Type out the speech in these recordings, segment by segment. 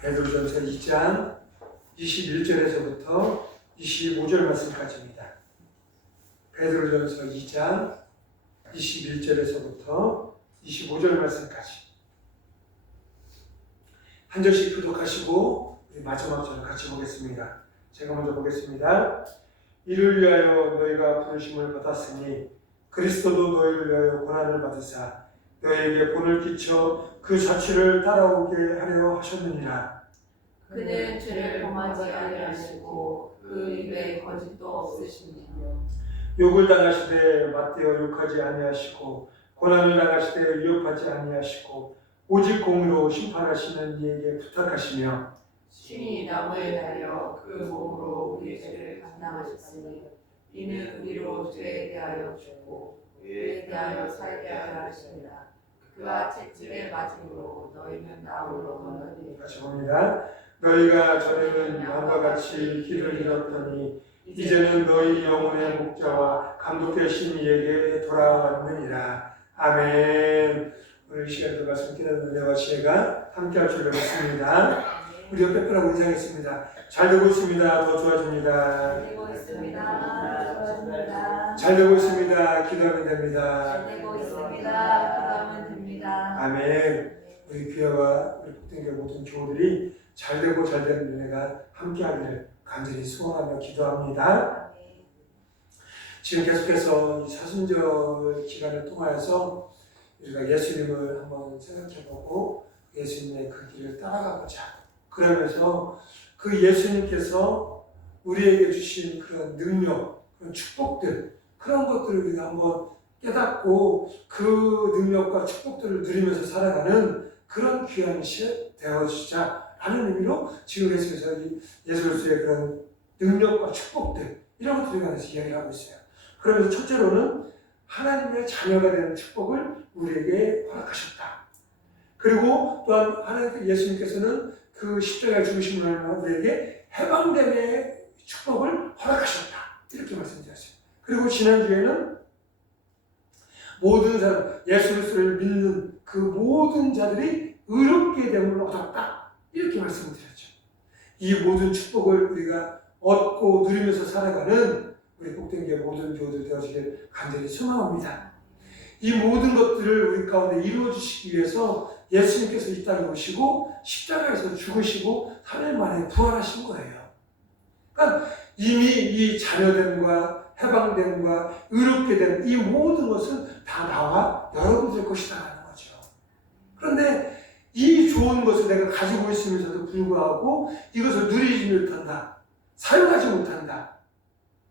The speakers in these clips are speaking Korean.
베드로전서 2장 21절에서부터 25절 말씀까지입니다. 베드로전서 2장 21절에서부터 25절 말씀까지 한 절씩 교독하시고 우리 마지막 절 같이 보겠습니다. 제가 먼저 보겠습니다. 이를 위하여 너희가 부르심을 받았으니 그리스도도 너희를 위하여 고난을 받으사 너희에게 본을 끼쳐 그 자취를 따라오게 하려 하셨느니라. 그는 죄를 범하지 아니하시고 그 입에 거짓도 없으시니며 욕을 당하시되 맞대어 욕하지 아니하시고 고난을 당하시되 위협하지 아니하시고 오직 공의로 심판하시는 이에게 부탁하시며 신이 나무에 달려 그 몸으로 우리 죄를 감당하셨으니 이는 우리로 죄에 대하여 죽고 의에 대하여 살게 하려 하십니다. 그와 채찍에 맞음으로 너희는 나무로 얻었니. 같이 봅니다. 너희가 전에는 양과 같이 길을 잃었더니 이제는 너희 영혼의 목자와 감독되신 이에게 돌아왔느니라. 아멘. 오늘 이 시간에도 말씀 깨닫는 은혜와 지혜가 함께할 줄 믿습니다. 우리 옆에 분하고 인사하겠습니다. 잘 되고 있습니다. 더 좋아집니다. 되고 있습니다. 좋아집니다. 잘 되고 있습니다. 기도하면 됩니다. 잘 되고 있습니다. 기도하면 됩니다. 아멘. 우리 교회와 우리 복된교회 모든 교우들이 잘 되고 잘 되는 은혜가 함께하기를 간절히 소원하며 기도합니다. 지금 계속해서 이 사순절 기간을 통하여서 우리가 예수님을 한번 생각해보고 예수님의 그 길을 따라가보자. 그러면서 그 예수님께서 우리에게 주신 그런 능력, 그런 축복들, 그런 것들을 우리가 한번 깨닫고 그 능력과 축복들을 누리면서 살아가는 그런 귀한 시간 되어주자라는 의미로 지금 계속해서 예수 그리스도의 그런 능력과 축복들 이런 것들에 관해서 이야기를 하고 있어요. 그러면서 첫째로는 하나님의 자녀가 되는 축복을 우리에게 허락하셨다. 그리고 또한 하나님 예수님께서는 그 십자가의 죽으심으로 우리에게 해방됨의 축복을 허락하셨다. 이렇게 말씀드렸어요. 그리고 지난주에는 모든 사람, 예수 그리스도를 믿는 그 모든 자들이 의롭게 됨을 얻었다. 이렇게 말씀드렸죠. 이 모든 축복을 우리가 얻고 누리면서 살아가는 우리 복된교회 모든 교우들 되어지길 간절히 소망합니다. 이 모든 것들을 우리 가운데 이루어 주시기 위해서 예수님께서 이 땅에 오시고 십자가에서 죽으시고 3일 만에 부활하신 거예요. 그러니까 이미 이 자녀됨과 해방됨과 의롭게 된 이 모든 것은 다 나와 여러분들 것이다라는 거죠. 그런데 이 좋은 것을 내가 가지고 있으면서도 불구하고 이것을 누리지 못한다. 사용하지 못한다.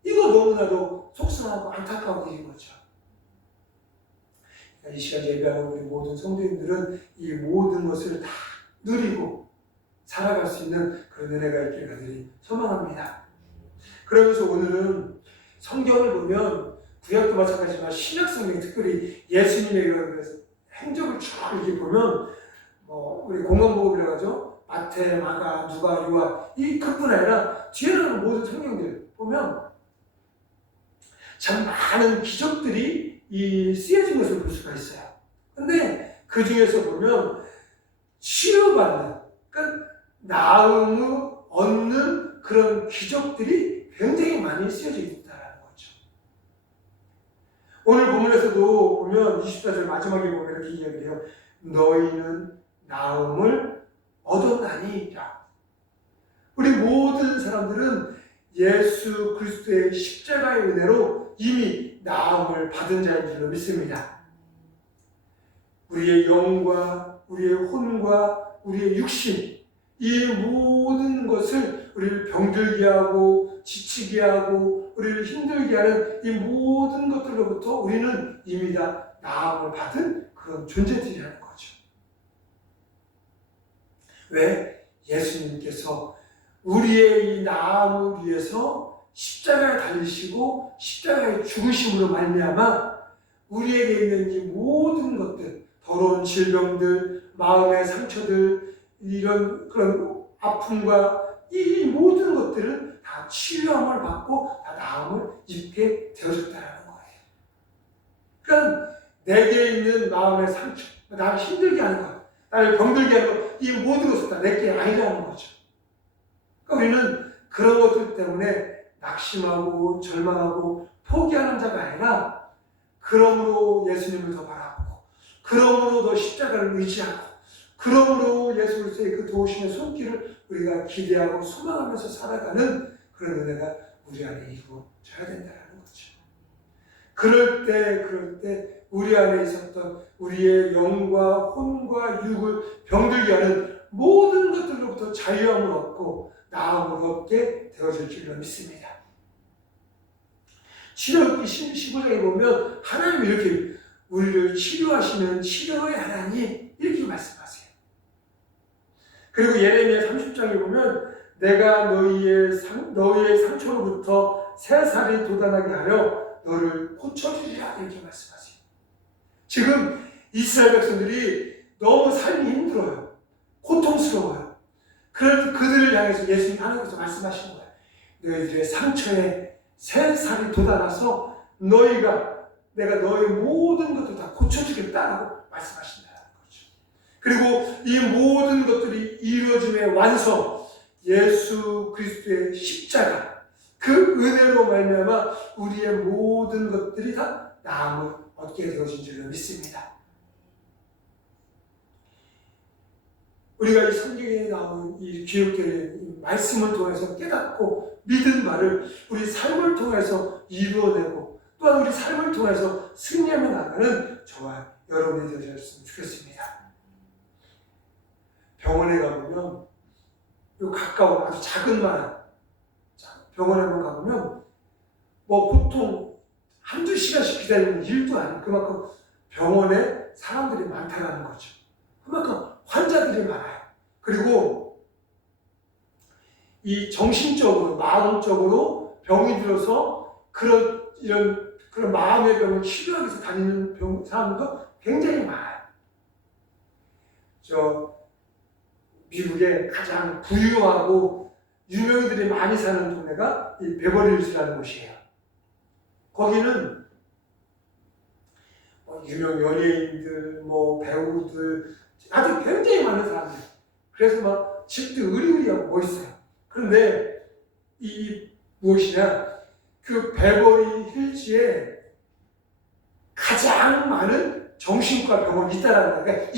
이거 너무나도 속상하고 안타까운 일인 거죠. 이 시간 예배하는 우리 모든 성도님들은 이 모든 것을 다 누리고 살아갈 수 있는 그런 은혜가 있기를 간절히 소망합니다. 그러면서 오늘은 성경을 보면 구약도 마찬가지지만 신약 성경 특별히 예수님의 이런 행적을 쭉 이렇게 보면 우리 공간복음이라고 하죠. 마태, 마가, 누가, 요한 이 그뿐 아니라 뒤에 나오는 모든 성경들 보면 참 많은 기적들이 쓰여진 것을 볼 수가 있어요. 근데 그 중에서 보면 치유받는, 그러니까 나음을 얻는 그런 기적들이 굉장히 많이 쓰여져 있다는 거죠. 오늘 본문에서도 보면 24절 마지막에 보면 이렇게 이야기를 해요. 너희는 나음을 얻었나니라. 우리 모든 사람들은 예수 그리스도의 십자가의 은혜로 이미 나음을 받은 자인 줄로 믿습니다. 우리의 영과 우리의 혼과 우리의 육신 이 모든 것을 우리를 병들게 하고 지치게 하고 우리를 힘들게 하는 이 모든 것들로부터 우리는 이미 다 나음을 받은 그런 존재들이라는 거죠. 왜? 예수님께서 우리의 이 나음을 위해서 십자가에 달리시고 십자가에 죽으심으로 말미암아 우리에게 있는 이 모든 것들, 더러운 질병들, 마음의 상처들, 이런 그런 아픔과 이 모든 것들은 다 치유함을 받고 다 나음을 입게 되어졌다는 거예요. 그러니까 내게 있는 마음의 상처, 나를 힘들게 하는 것, 나를 병들게 하는 것, 이 모든 것은 다 내게 아니라는 거죠. 그러니까 우리는 그런 것들 때문에 낙심하고 절망하고 포기하는 자가 아니라 그러므로 예수님을 더 바라보고 그러므로 더 십자가를 의지하고 그러므로 예수 그리스도의 그 도우심의 손길을 우리가 기대하고 소망하면서 살아가는 그런 은혜가 우리 안에 이루어져야 된다는 거죠. 그럴 때 우리 안에 있었던 우리의 영과 혼과 육을 병들게 하는 모든 것들로부터 자유함을 얻고 나음을 얻게 되어질 줄로 믿습니다. 치료 15장에 보면 하나님이 이렇게 우리를 치료하시는 치료의 하나님 이렇게 말씀하세요. 그리고 예레미야 30장에 보면 내가 너희의 상처로부터 새살이 돋아나게 하려 너를 고쳐주리라 이렇게 말씀하세요. 지금 이스라엘 백성들이 너무 삶이 힘들어요. 고통스러워요. 그럴 때 그들을 향해서 예수님 하나님께서 말씀하시는 거예요. 너희들의 상처에 새살이 돋아나서 내가 너의 모든 것들 다 고쳐주겠다라고 말씀하신다는 거죠. 그리고 이 모든 것들이 이루어짐의 완성, 예수 그리스도의 십자가, 그 은혜로 말미암아 우리의 모든 것들이 다 나음을 얻게 되어진 줄로 믿습니다. 우리가 이 성경에 나오는 이 기록된 말씀을 통해서 깨닫고 믿은 말을 우리 삶을 통해서 이루어내고 또한 우리 삶을 통해서 승리하며 나가는 저와 여러분이 되셨으면 좋겠습니다. 병원에 가보면 요 가까운 아주 작은 병원에만 가보면 뭐 보통 한두 시간씩 기다리는 일도 아니고 그만큼 병원에 사람들이 많다는 거죠. 그만큼 환자들이 많아요. 그리고 이 정신적으로, 마음적으로 병이 들어서 그런 마음의 병을 치료하기 위해서 다니는 사람도 굉장히 많아요. 미국의 가장 부유하고 유명인들이 많이 사는 동네가 이 베버리힐스라는 곳이에요. 거기는 유명 연예인들, 배우들, 아주 굉장히 많은 사람들. 그래서 막 집도 의리의리하고 멋있어요. 그런데 무엇이냐? 그 베버리 힐즈에 가장 많은 정신과 병원이 있다라는 거예요.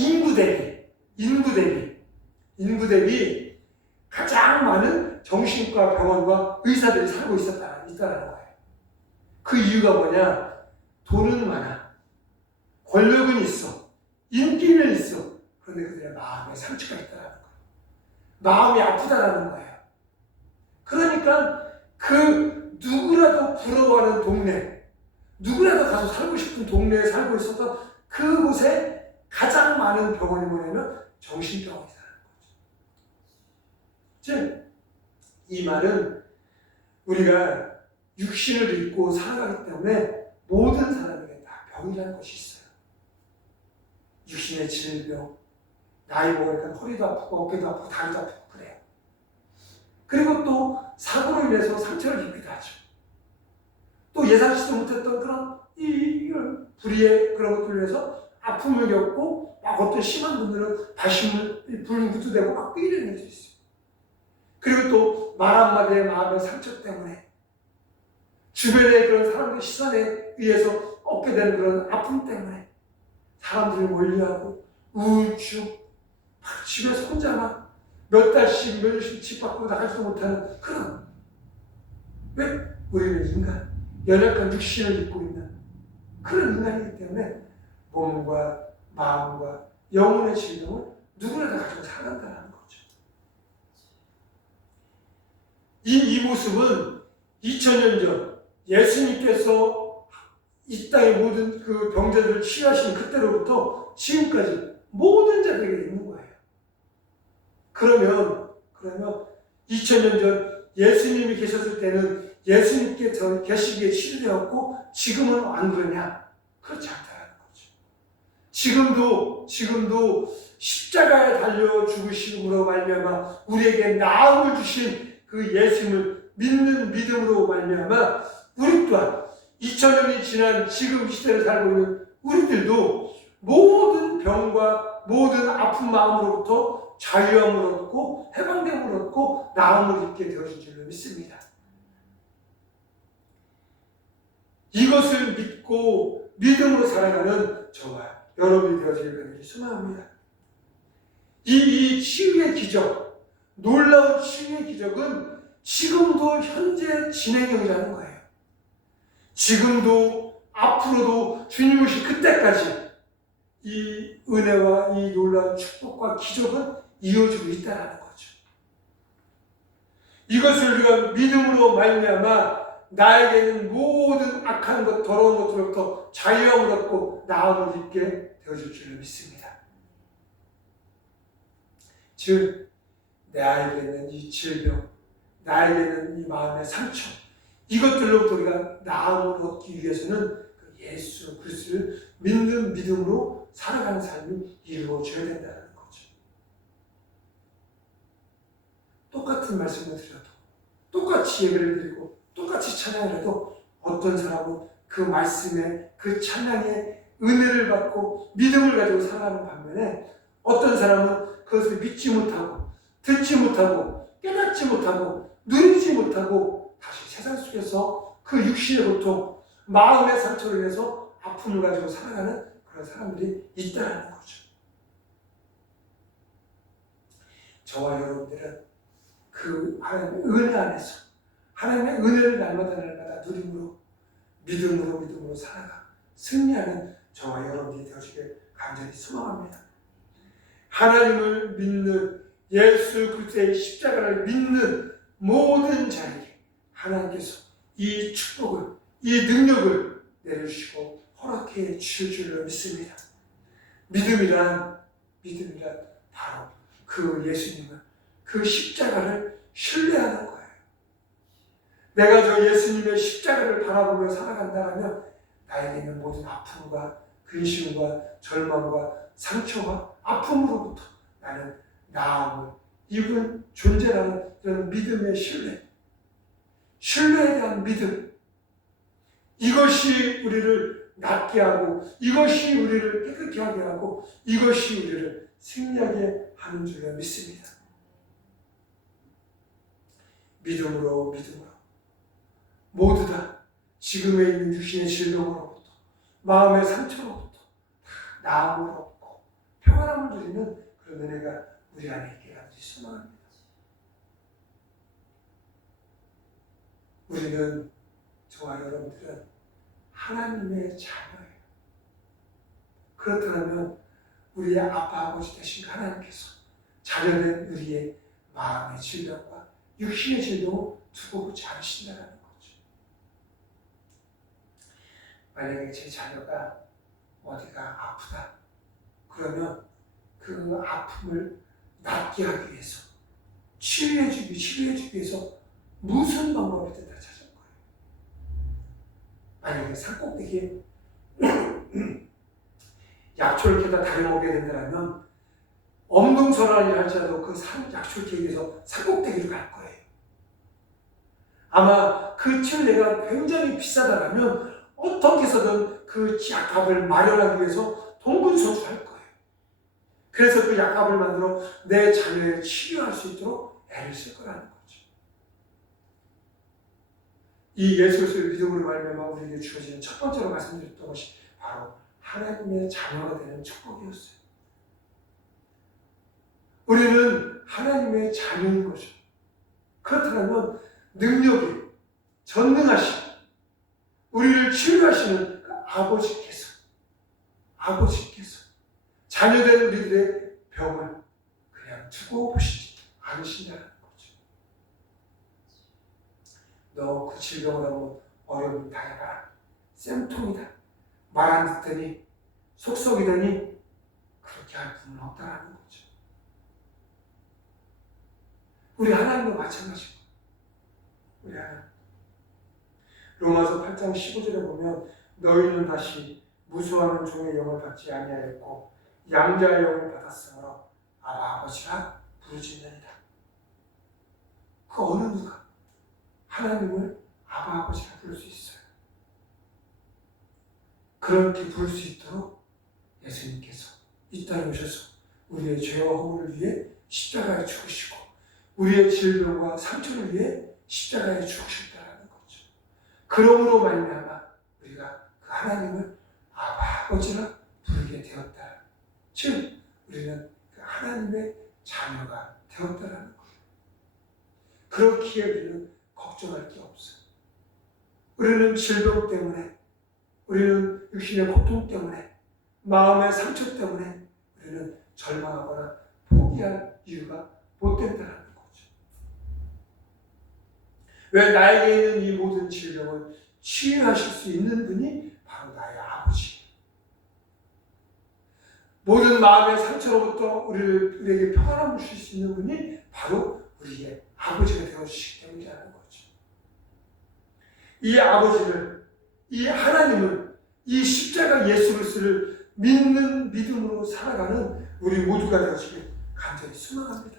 인구 대비 가장 많은 정신과 병원과 의사들이 살고 있다라는 거예요. 그 이유가 뭐냐? 돈은 많아. 권력은 있어. 인기는 있어. 그런데 그들의 마음에 상처가 있다라는 거예요. 마음이 아프다라는 거예요. 그러니까 그 누구라도 부러워하는 동네, 누구라도 가서 살고 싶은 동네에 살고 있어서 그곳에 가장 많은 병원이 뭐냐면 정신병원이라는 거죠. 즉, 이 말은 우리가 육신을 입고 살아가기 때문에 모든 사람에게 다 병이라는 것이 있어요. 육신의 질병, 나이 먹으니까 허리도 아프고 어깨도 아프고 다리도 아프고 그래요. 그리고 또 사고로 인해서 상처를 입기도 하죠. 또 예상치도 못했던 그런 이런 불의의 그런 것들을 위해서 아픔을 겪고 막 어떤 심한 분들은 다시금 불구도 되고 막 이런 일도 있어요. 그리고 또 말 한마디의 마음의 상처 때문에 주변의 그런 사람들의 시선에 의해서 얻게 되는 그런 아픔 때문에 사람들을 멀리하고 우울증, 막 집에서 혼자만 몇 달씩 몇 년씩 집 밖으로 나가지도 못하는 그런, 왜? 우리는 인간, 연약한 육신을 입고 있는 그런 인간이기 때문에 몸과 마음과 영혼의 질병을 누구나 다 가지고 살아간다는 거죠. 이 모습은 2000년 전 예수님께서 이 땅의 모든 그 병자들을 치유하신 그때로부터 지금까지 모든 자들에게 있는 거예요. 그러면 2000년 전 예수님이 계셨을 때는 예수님께 계시기에 치료되었고 지금은 안 그러냐? 그렇지 않다는 거죠. 지금도 십자가에 달려 죽으심으로 말미암아 우리에게 나음을 주신 그 예수님을 믿는 믿음으로 말미암아 우리 또한 2000년이 지난 지금 시대를 살고 있는 우리들도 모든 병과 모든 아픈 마음으로부터 자유함을 얻고 해방됨을 얻고 나음을 입게 되어진 줄로 믿습니다. 이것을 믿고 믿음으로 살아가는 저와 여러분이 되어지길 간절히 소망합니다. 이 치유의 기적, 놀라운 치유의 기적은 지금도 현재 진행형이 하는 거예요. 지금도 앞으로도 주님 오실 그때까지 이 은혜와 이 놀라운 축복과 기적은 이어지고 있다는 거죠. 이것을 우리가 믿음으로 말미암아 나에게는 모든 악한 것, 더러운 것들로부터 자유함을 얻고 나음을 입게 되어질 줄을 믿습니다. 즉, 나에게는 이 질병, 나에게는 이 마음의 상처, 이것들로부터 우리가 나음을 얻기 위해서는 예수 그리스도를 믿는 믿음으로 살아가는 삶이 이루어져야 된다는 거죠. 똑같은 말씀을 드려도, 똑같이 예배를 드리고, 똑같이 찬양을 해도 어떤 사람은 그 말씀에, 그 찬양의 은혜를 받고 믿음을 가지고 살아가는 반면에 어떤 사람은 그것을 믿지 못하고, 듣지 못하고, 깨닫지 못하고, 누리지 못하고 다시 세상 속에서 그 육신의 고통, 마음의 상처로 인해서 아픔을 가지고 살아가는 그런 사람들이 있다는 거죠. 저와 여러분들은 그 하나님의 은혜 안에서 하나님의 은혜를 날마다 누림으로 믿음으로 살아가 승리하는 저와 여러분들이 되어지길 간절히 소망합니다. 하나님을 믿는 예수 그리스도의 십자가를 믿는 모든 자에게 하나님께서 이 축복을, 이 능력을 내려주시고 허락해 주실 줄로 믿습니다. 믿음이란 바로 그 예수님을, 그 십자가를 신뢰하는 거예요. 내가 저 예수님의 십자가를 바라보며 살아간다면 나에게 있는 모든 아픔과 근심과 절망과 상처와 아픔으로부터 나는 나음을 입은 존재라는 이런 믿음의 신뢰에 대한 믿음, 이것이 우리를 낫게 하고, 이것이 우리를 깨끗게 하게 하고, 이것이 우리를 승리하게 하는 줄로 믿습니다. 믿음으로 모두 다 지금에 있는 육신의 질병으로부터, 마음의 상처로부터 나음을 얻고 평안함을 누리는 그런 은혜가 우리 안에 있게 간절히 소망합니다. 우리는, 저와 여러분들은 하나님의 자녀예요. 그렇다면 우리의 아빠 아버지 되신 하나님께서 자녀된 우리의 마음의 질병과 육신의 질병을 두고 보지 않으신다는 거죠. 만약에 제 자녀가 어디가 아프다 그러면 그 아픔을 낫게 하기 위해서, 치료해주기 위해서 무슨 방법이든 다 찾을 거예요. 만약에 산꼭대기에 약초를 캐다 다려 먹게 된다면 엄동설화를 할지라도 그 약초를 캐기 위해서 산꼭대기로 갈 거예요. 아마 그 치료제가 굉장히 비싸다면 어떻게 해서든 그 약값을 마련하기 위해서 동분서주할 거예요. 그래서 그 약값을 만들어 내 자녀를 치료할 수 있도록 애를 쓸 거라는 거죠. 이 예수 그리스도의 믿음으로 말미암아 우리에게 주어지는 첫 번째로 말씀드렸던 것이 바로 하나님의 자녀가 되는 축복이었어요. 우리는 하나님의 자녀인 거죠. 그렇다면 능력이 전능하신 우리를 치유하시는 그 아버지께서 자녀된 우리들의 병을 그냥 두고 보시지 않으신다는 거죠. 너 그 질병을 하고 어려움을 당해봐라. 쌤통이다. 말 안 듣더니 속썩이더니 그렇게 할 분은 없다라는 거죠. 우리 하나님도 마찬가지고, 우리 하나님. 로마서 8장 15절에 보면 너희는 다시 무수하는 종의 영을 받지 아니하였고 양자의 영을 받았으므로 아버지라 부르짖느니라. 그 어느 누가 하나님을 아버지라 부를 수 있어요? 그렇게 부를 수 있도록 예수님께서 이 땅에 오셔서 우리의 죄와 허물을 위해 십자가에 죽으시고 우리의 질병과 상처를 위해 십자가에 죽으셨다는 거죠. 그러므로 말미암아 우리가 그 하나님을 아버지라 부르게 되었다. 즉 우리는 그 하나님의 자녀가 되었다라는 거예요. 그렇기에 우리는 걱정할 게 없어요. 우리는 질병 때문에, 우리는 육신의 고통 때문에, 마음의 상처 때문에 우리는 절망하거나 포기할 이유가 못 된다는 거죠. 왜 나에게 있는 이 모든 질병을 치유하실 수 있는 분이 바로 나의 아버지. 모든 마음의 상처로부터 우리에게 평안함을 주실 수 있는 분이 바로 우리의 아버지가 되어주시기 때문이라는 거죠. 이 아버지를, 이 하나님을, 이 십자가 예수 그리스도를 믿는 믿음으로 살아가는 우리 모두가 되어주길 간절히 소망합니다.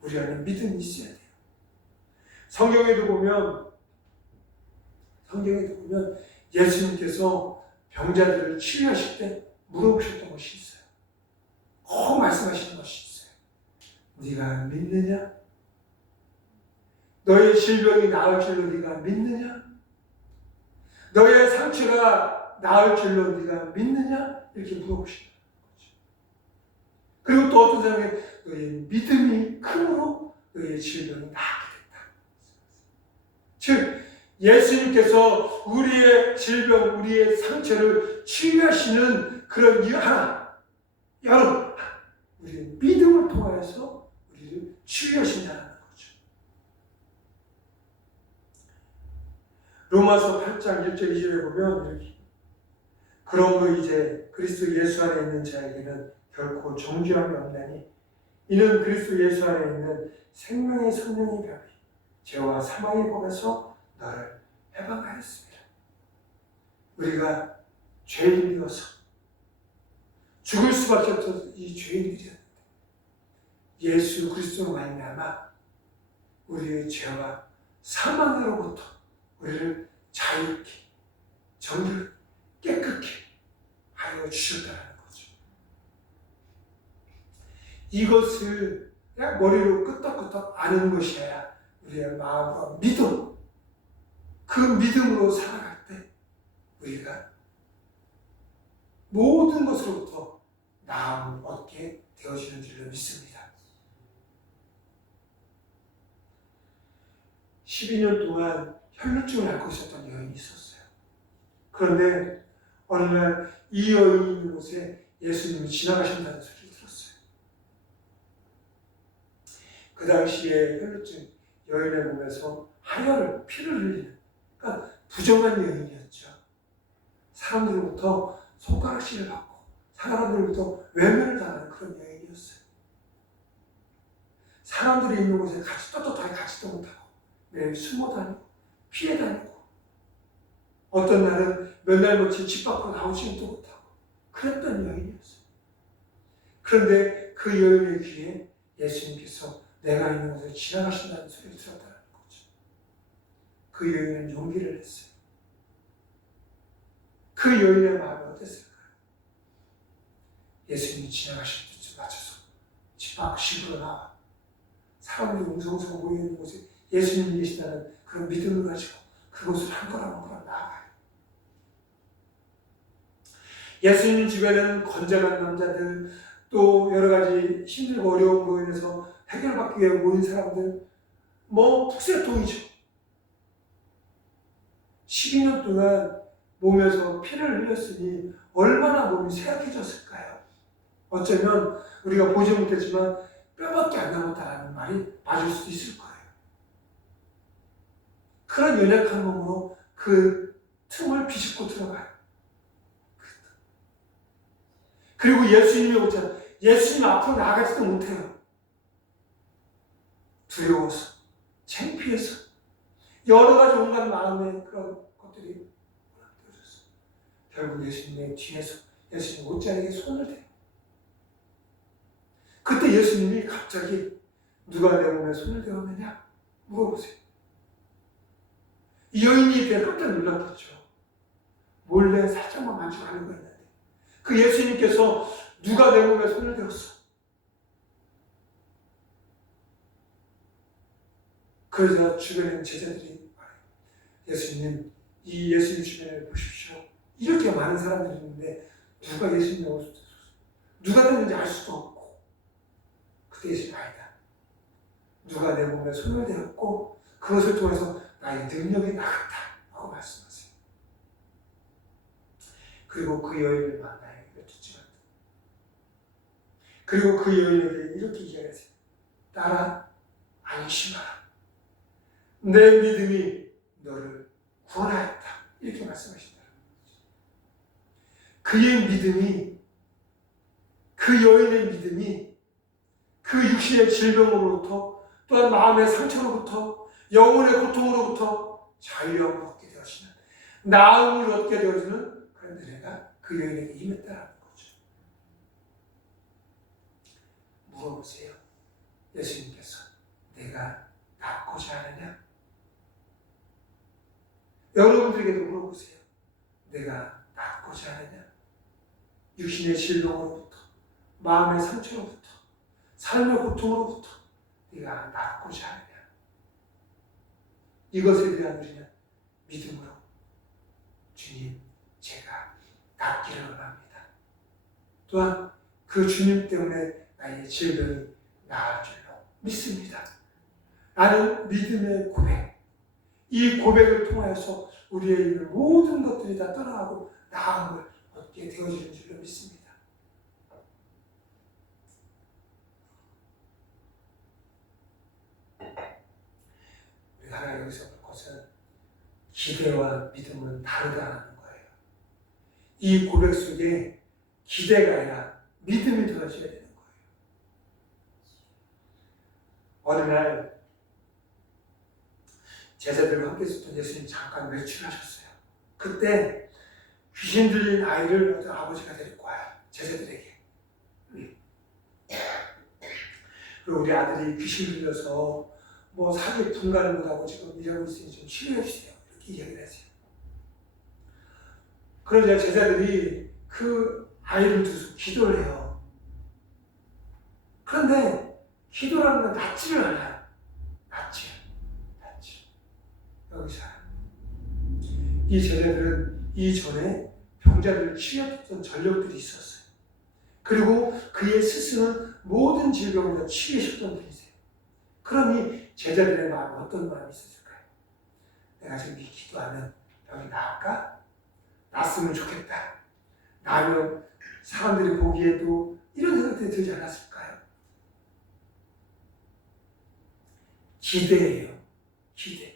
우리 안에 믿음이 있어야 돼요. 성경에도 보면 예수님께서 병자들을 치유하실 때 물어보셨던 것이 있어요. 꼭 말씀하시는 것이 있어요. 네가 믿느냐? 너의 질병이 나을 줄로 네가 믿느냐? 너의 상처가 나을 줄로 네가 믿느냐? 이렇게 물어보시는 거죠. 그리고 또 어떤 사람이 너의 믿음이 크므로 너의 질병이 나게 됐다. 즉 예수님께서 우리의 질병, 우리의 상처를 치유하시는 그런 이유 하나, 여러분, 우리의 믿음을 통하여서 우리를 치유하신다는 거죠. 로마서 8장 1절 2절에 보면 이렇게 그러므로 이제 그리스도 예수 안에 있는 자에게는 결코 정죄함이 없나니 이는 그리스도 예수 안에 있는 생명의 성령의 병이 죄와 사망의 법에서 나를 해방하였습니다. 우리가 죄인이어서 죽을 수밖에 없던 이 죄인들이었는데 예수 그리스도로 말미암아 우리의 죄와 사망으로부터 우리를 자유케, 정결, 깨끗게 하여 주셨다는 거죠. 이것을 그냥 머리로 끄떡끄떡 아는 것이 아니라 우리의 마음과 믿음, 그 믿음으로 살아갈 때 우리가 모든 것으로부터 나음을 얻게 되어지는 줄로 믿습니다. 12년 동안 혈루증을 앓고 있었던 여인이 있었어요. 그런데 어느 날 이 여인이 있는 곳에 예수님이 지나가신다는 소리를 들었어요. 그 당시에 혈루증 여인의 몸에서 하혈을, 피를 흘리는, 그러니까 부정한 여인이었죠. 사람들로부터 손가락질을 받고 사람들로부터 외면을 당하는 그런 여인이었어요. 사람들이 있는 곳에 떳떳하게 가지도 못하고 매일 숨어 다니고 피해 다니고 어떤 날은 몇 날 며칠 집 밖으로 나오지도 못하고 그랬던 여인이었어요. 그런데 그 여인의 귀에 예수님께서 내가 있는 곳에 지나가신다는 소리를 들었다는 거죠. 그 여인은 용기를 냈어요. 그 여인의 마음이 어땠을까요? 예수님이 지나가실 때쯤 맞춰서 집 밖으로 나와 사람들이 웅성웅성 모여있는 곳에 예수님이 계시다는 그런 믿음을 가지고 그곳을 한 걸음 한 걸음 나아가요. 예수님 주변에는 건장한 남자들, 또 여러 가지 힘들고 어려운 거에 대해서 해결받기 위해 모인 사람들, 북새통이죠. 12년 동안 몸에서 피를 흘렸으니 얼마나 몸이 쇠약해졌을까요? 어쩌면 우리가 보지 못했지만 뼈밖에 안 남았다라는 말이 맞을 수도 있을 거예요. 그런 연약한 몸으로 그 틈을 비집고 들어가요. 그리고 예수님이 오자 예수님 앞으로 나가지도 못해요. 두려워서, 창피해서, 여러 가지 온갖 마음의 그런 것들이 되어졌어요. 결국 예수님의 뒤에서 예수님 옷자락에 손을 대요. 그때 예수님이 갑자기 누가 내 몸에 손을 대었느냐 물어보세요. 이 여인이 그때 깜짝 놀랐겠죠. 몰래 살짝만 만져가는 거였는데 그 예수님께서 누가 내 몸에 손을 대었어? 그러자 주변에 있는 제자들이 말해요. 예수님, 이 예수님 주변에 보십시오. 이렇게 많은 사람들이 있는데 누가 예수님이라고 누가 됐는지 알 수도 없고. 그때 예수님 아니다. 누가 내 몸에 손을 대었고 그것을 통해서 나의 능력이 나갔다 하고 말씀하세요. 그리고 그 여인을 만나요. 듣지만 그리고 그 여인에게 이렇게 이야기하세요. 딸아, 안심하라. 내 믿음이 너를 구원하였다. 이렇게 말씀하신다. 그의 믿음이, 그 여인의 믿음이 그 육신의 질병으로부터 또한 마음의 상처로부터 영혼의 고통으로부터 자유함을 얻게 되어지는, 나음을 얻게 되어지는 그런 은혜가 그 여인에게 임했다는 거죠. 물어보세요. 예수님께서 내가 낫고자 하느냐? 여러분들에게도 물어보세요. 내가 낫고자 하느냐? 육신의 질병으로부터, 마음의 상처로부터, 삶의 고통으로부터 네가 낫고자 하느냐? 이것에 대한 우리는 믿음으로 주님, 제가 낫기를 원합니다. 또한 그 주님 때문에 나의 질병이 나을 줄로 믿습니다. 나는 믿음의 고백, 이 고백을 통해서 우리의 있는 모든 것들이 다 떠나가고 나음을 얻게 되어지는 줄로 믿습니다. 우리가 여기서 볼 것은 기대와 믿음은 다르다는 거예요. 이 고백 속에 기대가 아니라 믿음이 들어져야 되는 거예요. 어느 날 제자들과 함께 있었던 예수님 잠깐 외출하셨어요. 그때 귀신 들린 아이를 어떤 아버지가 데리고 와요. 제자들에게. 그리고 우리 아들이 귀신 들려서 사기 분간을 못하고 지금 이러고 있으니 좀 치료해 주세요. 이렇게 이야기를 하세요. 그러자 제자들이 그 아이를 두고 기도를 해요. 그런데 기도라는 건 낫지를 않아요. 낫지. 여기서 이 제자들은 이전에 병자들을 치유했던 전력들이 있었어요. 그리고 그의 스승은 모든 질병을 다 치유하셨던 분이세요. 그러니 제자들의 마음은 어떤 마음이 있었을까요? 내가 지금 이 기도하면 병이 나을까? 낫으면 좋겠다. 나면 사람들이 보기에도 이런 생각들이 들지 않았을까요? 기대예요. 기대.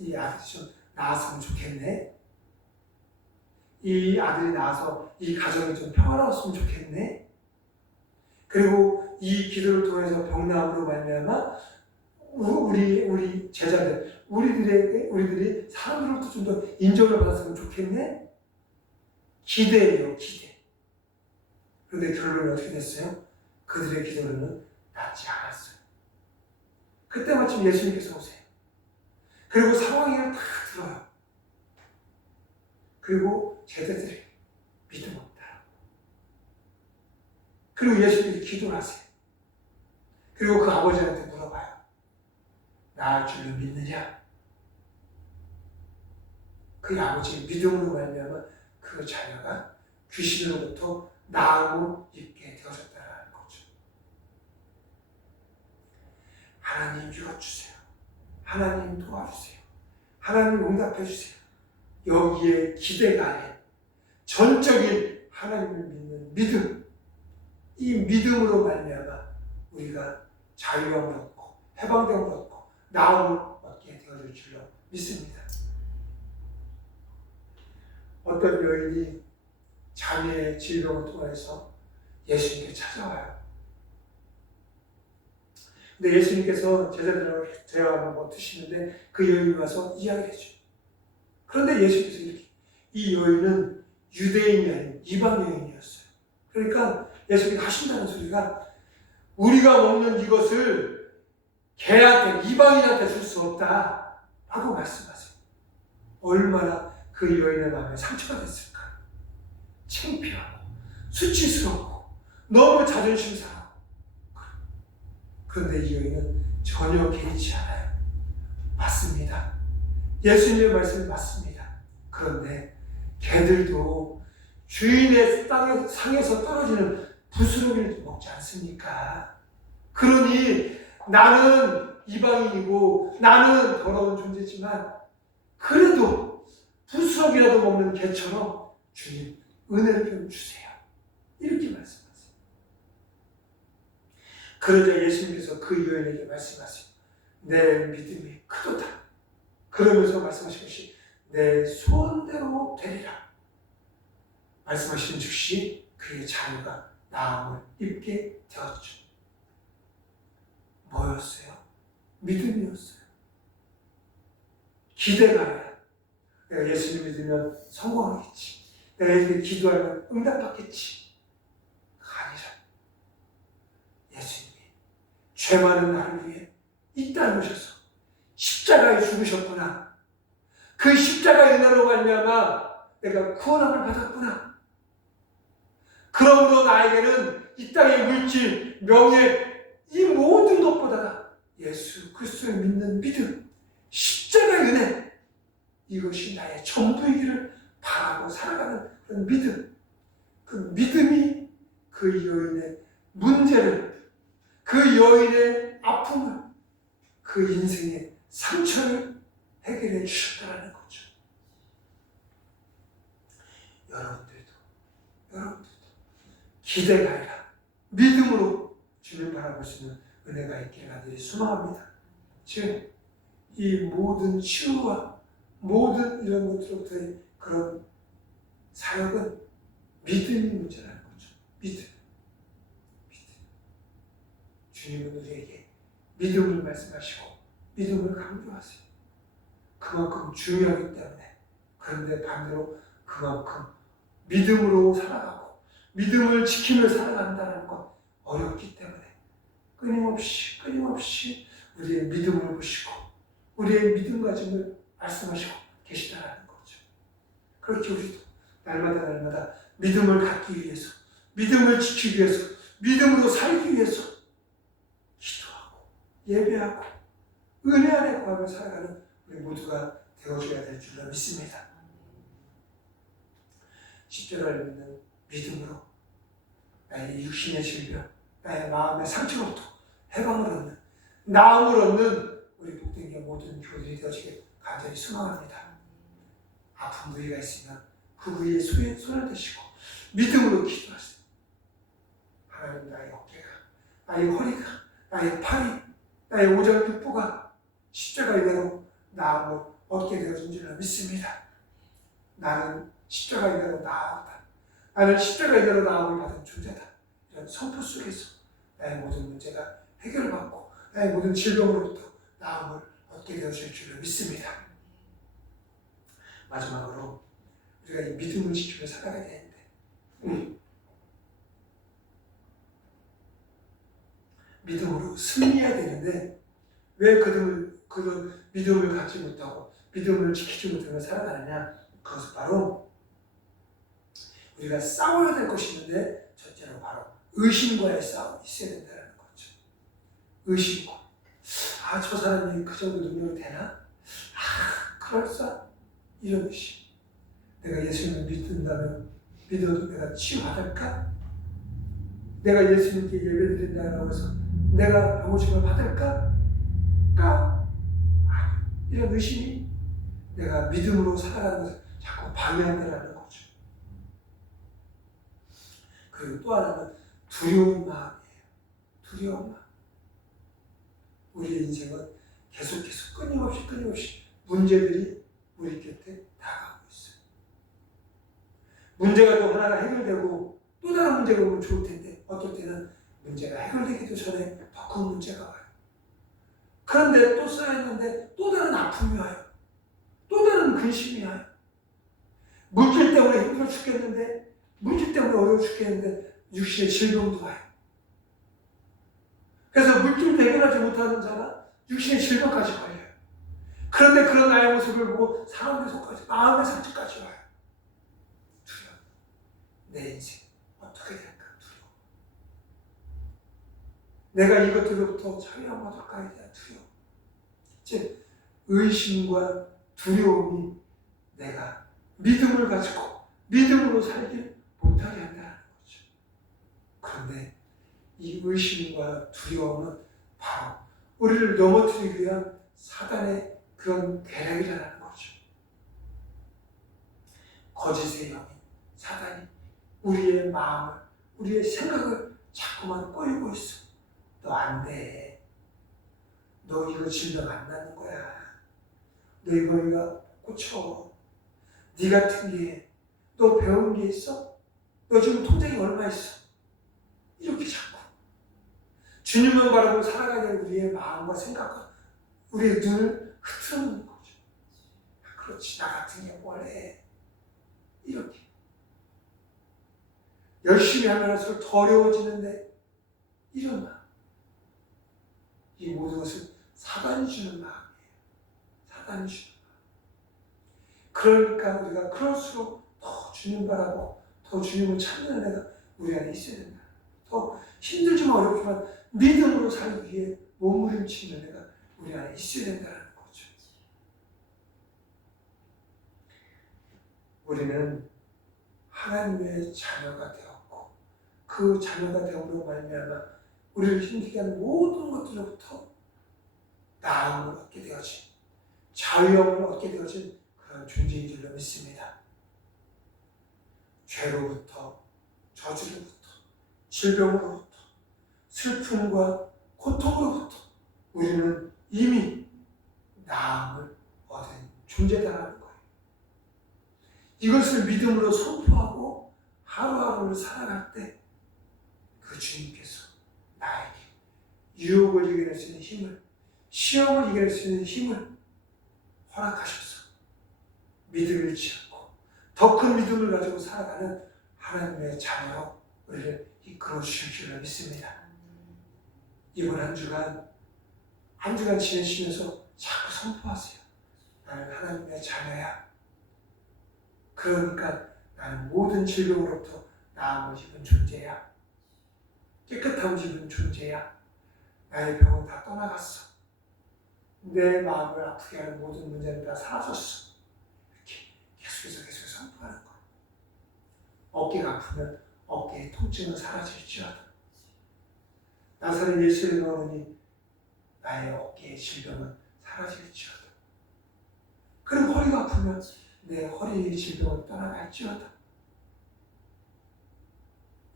이 아들이 좀 나았으면 좋겠네. 이 아들이 나와서 이 가정이 좀 평화로웠으면 좋겠네. 그리고 이 기도를 통해서 병나음으로 말미암아 우리 제자들, 우리들이 사람들로부터 좀 더 인정을 받았으면 좋겠네. 기대예요, 기대. 그런데 결론이 어떻게 됐어요? 그들의 기도는 낫지 않았어요. 그때 마침 예수님께서 오세요. 그리고 상황을 다 들어요. 그리고 제자들이 믿음 없다. 그리고 예수님이 기도를 하세요. 그리고 그 아버지한테 물어봐요. 나을 줄로 믿느냐? 그 아버지의 믿음으로 말미암아 그 자녀가 귀신으로부터 나음을 입게 되어졌다는 거죠. 하나님 이뤄주세요. 하나님 도와주세요. 하나님 응답해주세요. 여기에 기대가 아닌 전적인 하나님을 믿는 믿음, 이 믿음으로 말미암아 우리가 자유함을 얻고 해방됨을 얻고 나음을 얻게 되어질 줄로 믿습니다. 어떤 여인이 자매의 질병을 통해서 예수님께 찾아와요. 근데 예수님께서 제자들하고 대화하고 드시는데 그 여인이 와서 이야기를 해줘요. 그런데 예수님께서 이렇게, 이 여인은 유대인이 아닌 이방 여인이었어요. 그러니까 예수님이 하신다는 소리가 우리가 먹는 이것을 걔한테, 이방인한테 줄 수 없다 하고 말씀하세요. 얼마나 그 여인의 마음에 상처가 됐을까. 창피하고 수치스럽고 너무 자존심 상하고 그런데 이 여인은 전혀 개의치 않아요. 맞습니다. 예수님의 말씀이 맞습니다. 그런데 개들도 주인의 땅에 상에서 떨어지는 부스러기를 먹지 않습니까? 그러니 나는 이방인이고 나는 더러운 존재지만 그래도 부스러기라도 먹는 개처럼 주님 은혜를 좀 주세요. 이렇게 말씀하세요. 그러자 예수님께서 그 여인에게 말씀하세요. 내 믿음이 크도다. 그러면서 말씀하신 것이 내 소원대로 되리라. 말씀하시는 즉시 그의 자녀가 나음을 입게 되었죠. 뭐였어요? 믿음이었어요. 기대가 아니라 내가 예수님 믿으면 성공하겠지. 내가 이렇게 기도하면 응답받겠지. 아니라 예수님이 죄 많은 나를 위해 이 땅에 오셔서 십자가에 죽으셨구나. 그 십자가의 은혜로 말미암아 내가 구원함을 받았구나. 그러므로 나에게는 이 땅의 물질, 명예, 이 모든 것보다 예수 그리스도를 믿는 믿음, 십자가의 은혜, 이것이 나의 전부이기를 바라고 살아가는 그런 믿음. 그 믿음이 그 여인의 문제를, 그 여인의 아픔을, 그 인생의 상처를 해결해 주셨다는 거죠. 여러분들도 기대가 아니라 믿음으로 주님 바라볼 수 있는 은혜가 있기를 간절히 소망합니다. 즉, 이 모든 치유와 모든 이런 것들로부터의 그런 사역은 믿음이 문제라는 거죠. 믿음. 주님은 우리에게 믿음을 말씀하시고 믿음을 강조하세요. 그만큼 중요하기 때문에. 그런데 반대로 그만큼 믿음으로 살아가고 믿음을 지키며 살아간다는 건 어렵기 때문에 끊임없이 우리의 믿음을 보시고 우리의 믿음가짐을 말씀하시고 계시다는 거죠. 그렇게 우리도 날마다 믿음을 갖기 위해서, 믿음을 지키기 위해서, 믿음으로 살기 위해서 기도하고 예배하고 은혜 안에 거하며 살아가는 우리 모두가 되어줘야 될 줄로 믿습니다. 십자가를 믿는 믿음으로 나의 육신의 질병, 나의 마음의 상처로부터 해방을 얻는, 나음을 얻는 우리 복된의 모든 교들이 되어지길 간절히 소망합니다. 아픈 부위가 있으면 그 부위에 손을 대시고 믿음으로 기도하세요. 하나님, 나의 어깨가, 나의 허리가, 나의 팔이, 나의 오장육부가 십자가 이대로 나음을 얻게 되어진 줄로 믿습니다. 나는 십자가 이대로 나았다. 나는 십자가 이대로 나음을 받은 존재다. 이런 선포 속에서 나의 모든 문제가 해결받고 나의 모든 질병으로부터 나음을 얻게 되어질 줄로 믿습니다. 마지막으로 우리가 이 믿음을 지키며 살아가야 되는데 믿음으로 승리해야 되는데 왜 그런 믿음을 갖지 못하고 믿음을 지키지 못하며 살아가느냐? 그것은 바로 우리가 싸워야 될 것이 있는데 첫째로 바로 의심과의 싸움이 있어야 된다는 거죠. 의심과 저 사람이 그 정도 능력이 되나? 그럴싸? 이런 의심. 내가 예수님을 믿어도 내가 치유받을까? 내가 예수님께 예배드린다고 해서 내가 병고침을 받을까? 이런 의심이 내가 믿음으로 살아가는 것을 자꾸 방해한다는 거죠. 그리고 또 하나는 두려운 마음이에요. 두려운 마음. 우리의 인생은 계속해서 끊임없이 문제들이 우리 곁에 다가오고 있어요. 문제가 또 하나가 해결되고 또 다른 문제가 오면 좋을 텐데 어떨 때는 문제가 해결되기도 전에 더 큰 문제가 와요. 그런데 또 쌓였는데 또 다른 아픔이 와요. 또 다른 근심이 와요. 물질 때문에 힘들어 죽겠는데, 물질 때문에 어려워 죽겠는데 육신의 질병도 와요. 그래서 물질도 해결하지 못하는 자가 육신의 질병까지 걸려요. 그런데 그런 나의 모습을 보고 사람의 속까지, 마음의 상처까지 와요. 두려워. 내 인생 어떻게 될까 두려워. 내가 이것들로부터 자유함 얻을까에 대한 두려움. 즉 의심과 두려움이 내가 믿음을 가지고 믿음으로 살길 못하게 한다는 거죠. 그런데 이 의심과 두려움은 바로 우리를 넘어뜨리기 위한 사단의 그런 계략이라는 거죠. 거짓의 영이 사단이 우리의 마음을, 우리의 생각을 자꾸만 꼬이고 있어. 너 안 돼. 너 이거 질병 안 낫는 거야. 너 이거 고쳐. 네 같은 게, 너 배운 게 있어? 너 지금 통장에 얼마 있어? 이렇게 자꾸 주님만 바라보고 살아가야 될 우리의 마음과 생각과 우리의 눈을 흐트러놓는 거죠. 그렇지, 나 같은 게 뭐래. 이렇게 열심히 하면 할수록 더 어려워지는데 이런 마음. 이 모든 것은 사단이 주는 마음이에요. 사단이 주는 마음. 그러니까 우리가 그럴수록 더 주님 바라고 더 주님을 찾는 은혜가 우리 안에 있어야 된다. 더 힘들지만 어렵지만 믿음으로 살기 위해 몸부림치는 은혜가 우리 안에 있어야 된다는 거죠. 우리는 하나님의 자녀가 되었고 그 자녀가 되므로 말미암아 우리를 힘들게 하는 모든 것들로부터 나음을 얻게 되어진, 자유함을 얻게 되어진 그런 존재인 줄로 믿습니다. 죄로부터, 저주로부터, 질병으로부터, 슬픔과 고통으로부터 우리는 이미 나음을 얻은 존재다라는 거예요. 이것을 믿음으로 선포하고 하루하루를 살아갈 때 그 주님께서 나에게 유혹을 이겨낼 수 있는 힘을, 시험을 이겨낼 수 있는 힘을 허락하셔서 믿음을 잃지 않고 더 큰 믿음을 가지고 살아가는 하나님의 자녀로 우리를 이끌어 주실 줄을 믿습니다. 이번 한 주간 지내시면서 자꾸 선포하세요. 나는 하나님의 자녀야. 그러니까 나는 모든 질병으로부터 나음을 입은 존재야. 깨끗함을 입은 존재야. 나의 병은 다 떠나갔어. 내 마음을 아프게 하는 모든 문제는 다 사라졌어. 이렇게 계속해서 선포하는 거야. 어깨가 아프면 어깨의 통증은 사라질지어다. 나사렛 예수를 넣으니 나의 어깨의 질병은 사라질지어다. 그리고 허리가 아프면 내 허리의 질병은 떠나갈지어다.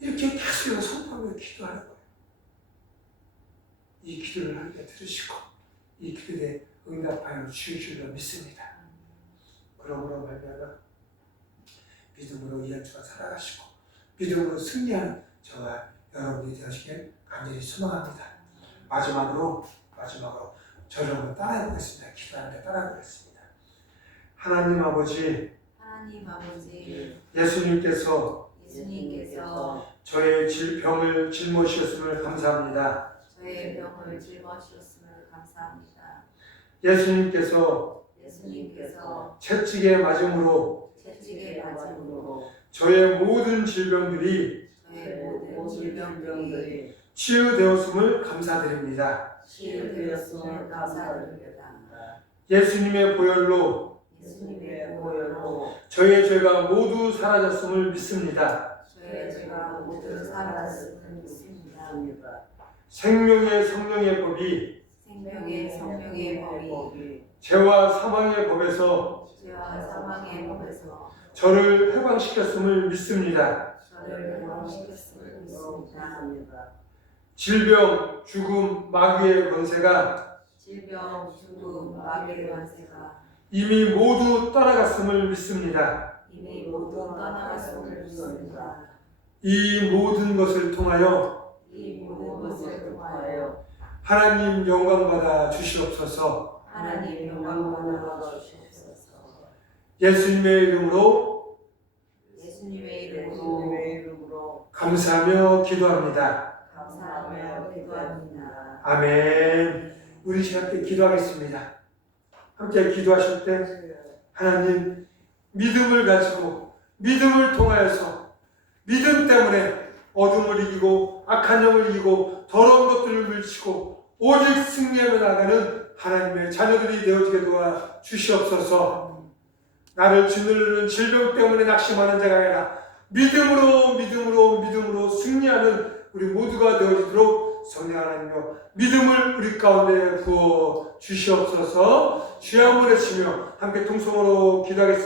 이렇게 계속해서 선포하며 기도하는 거예요. 이 기도를 하나님께 들으시고 이 기도에 응답하여 주실 줄로 믿습니다. 그러므로 말미암아 믿음으로 이 한 주간 살아가시고 믿음으로 승리하는 저와 여러분이 되시길 간절히 소망합니다. 마지막으로 저를 한번 따라해 보겠습니다. 기도하는데 따라해 보겠습니다. 하나님 아버지, 예수님께서 저의 병을 짊어지셨음을 감사합니다. 예수님께서 채찍에 맞음으로 저의 모든 질병들이 치유되었음을 감사드립니다. 예수님의 보혈로 저의 죄가 모두 사라졌음을 믿습니다. 생명의 성령의 법이 죄와 사망의 법에서 저를 해방시켰음을 믿습니다. 질병, 죽음, 마귀의 권세가 이미 모두 떠나갔음을 믿습니다. 이 모든 것을 통하여 하나님 영광받아 주시옵소서. 예수님의 이름으로 감사하며 기도합니다. 아멘. 우리 함께 기도하겠습니다. 함께 기도하실 때 하나님 믿음을 가지고 믿음을 통하여서 믿음 때문에 어둠을 이기고 악한 영을 이기고 더러운 것들을 물리치고 오직 승리하며 나가는 하나님의 자녀들이 되어지게 도와 주시옵소서. 나를 짓누르는 질병 때문에 낙심하는 자가 아니라 믿음으로 승리하는 우리 모두가 되어지도록 성령 하나님여 믿음을 우리 가운데 부어 주시옵소서. 주여 한번 외치며 함께 통성으로 기도하겠습니다.